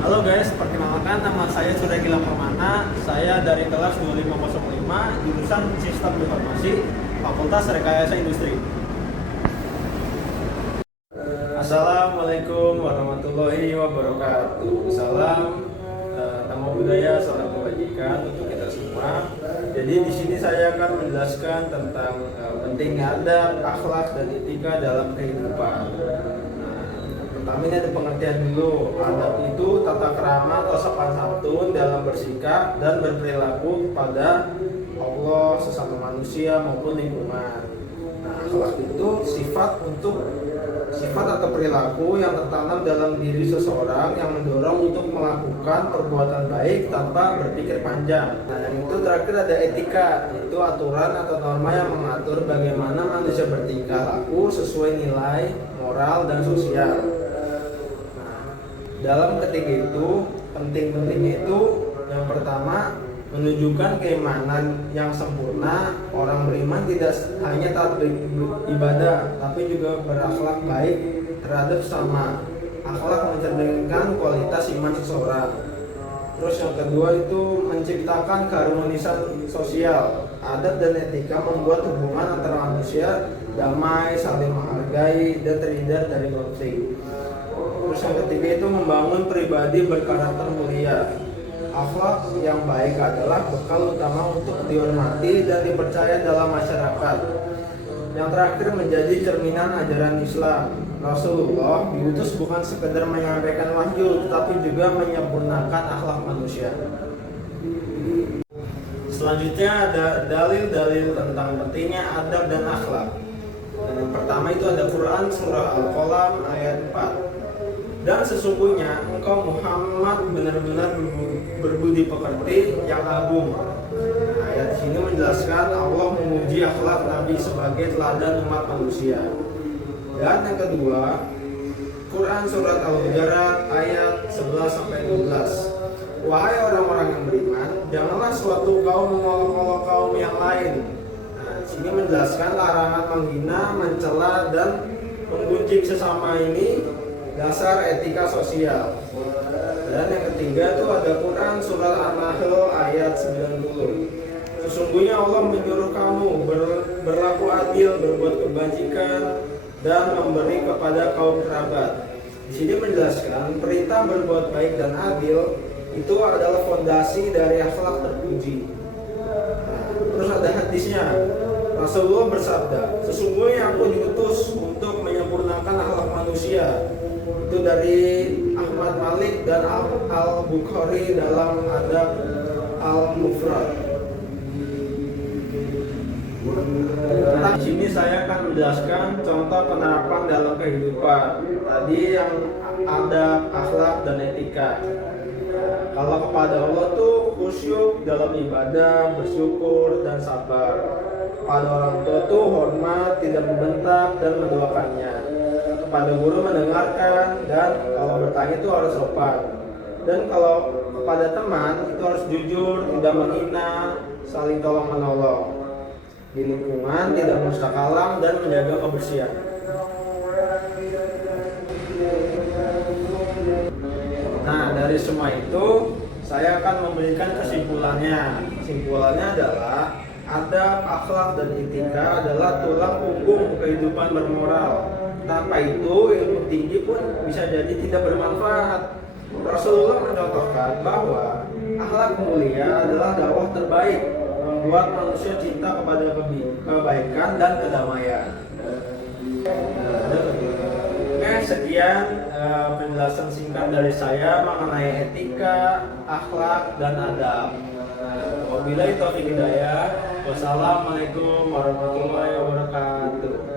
Halo guys, perkenalkan nama saya Surya Gilang Permana. Saya dari kelas 2505, jurusan Sistem Informasi, Fakultas Rekayasa Industri. Assalamualaikum warahmatullahi wabarakatuh. Salam nama budaya, salam kebajikan untuk kita semua. Jadi di sini saya akan menjelaskan tentang pentingnya adab, akhlak, dan etika dalam kehidupan. Pertama ini ada pengertian dulu. Adab itu tata krama atau sopan santun dalam bersikap dan berperilaku kepada Allah, sesama manusia maupun lingkungan. Nah, akhlak itu sifat atau perilaku yang tertanam dalam diri seseorang yang mendorong untuk melakukan perbuatan baik tanpa berpikir panjang. Nah, yang itu terakhir ada etika, yaitu aturan atau norma yang mengatur bagaimana manusia bertingkah laku sesuai nilai moral dan sosial. Dalam ketiga itu, penting-pentingnya itu yang pertama menunjukkan keimanan yang sempurna. Orang beriman tidak hanya taat beribadah, tapi juga berakhlak baik terhadap sesama. Akhlak mencerminkan kualitas iman seseorang. Terus yang kedua itu menciptakan keharmonisan sosial. Adab dan etika membuat hubungan antara manusia damai, saling menghargai, dan terhindar dari konflik. Terus yang ketiga itu membangun pribadi berkarakter mulia. Akhlak yang baik adalah bekal utama untuk dihormati dan dipercaya dalam masyarakat. Yang terakhir menjadi cerminan ajaran Islam. Rasulullah diutus bukan sekedar menyampaikan wahyu, tetapi juga menyempurnakan akhlak manusia. Selanjutnya ada dalil-dalil tentang pentingnya adab dan akhlak. Dan yang pertama itu ada Quran surah Al-Qalam ayat 4. Dan sesungguhnya engkau Muhammad benar-benar berbudi pekerti yang agung. Ayat sini menjelaskan Allah memuji akhlak Nabi sebagai teladan umat manusia. Dan yang kedua, Quran surat Al-Hujurat ayat 11-12. Wahai orang-orang yang beriman, janganlah suatu kaum mengolok-olok kaum yang lain. Nah, sini menjelaskan larangan menghina, mencela, dan menggunjing sesama ini dasar etika sosial. Dan yang ketiga itu ada Quran surat An-Nahl ayat 90. Sesungguhnya Allah menyuruh kamu berlaku adil, berbuat kebajikan, dan memberi kepada kaum kerabat. Di sini menjelaskan perintah berbuat baik dan adil itu adalah fondasi dari akhlak terpuji. Nah, terus ada hadisnya. Rasulullah bersabda, sesungguhnya aku diutus untuk menyempurnakan akhlak manusia. Itu dari Ahmad Malik dan Al-Bukhari dalam Adab Al-Mufrad. Nah, di sini saya akan menjelaskan contoh penerapan dalam kehidupan. Tadi yang ada akhlak dan etika. Kalau kepada Allah tuh khusyuk dalam ibadah, bersyukur dan sabar. Pada orang tua tuh hormat, tidak membentak dan mendoakannya. Pada guru mendengarkan, dan kalau bertanya itu harus sopan. Dan kalau kepada teman itu harus jujur, tidak menghina, saling tolong menolong. Di lingkungan tidak merusak alam dan menjaga kebersihan. Nah, dari semua itu saya akan memberikan kesimpulannya. Kesimpulannya adalah adab, akhlak, dan etika adalah tulang punggung kehidupan bermoral. Tanpa itu ilmu tinggi pun bisa jadi tidak bermanfaat. Rasulullah mencontohkan bahwa akhlak mulia adalah dakwah terbaik, membuat manusia cinta kepada kebaikan dan kedamaian. Oke, sekian penjelasan singkat dari saya mengenai etika, akhlak, dan adab. Wabillahi taufiq hidayah. Wassalamualaikum warahmatullahi wabarakatuh.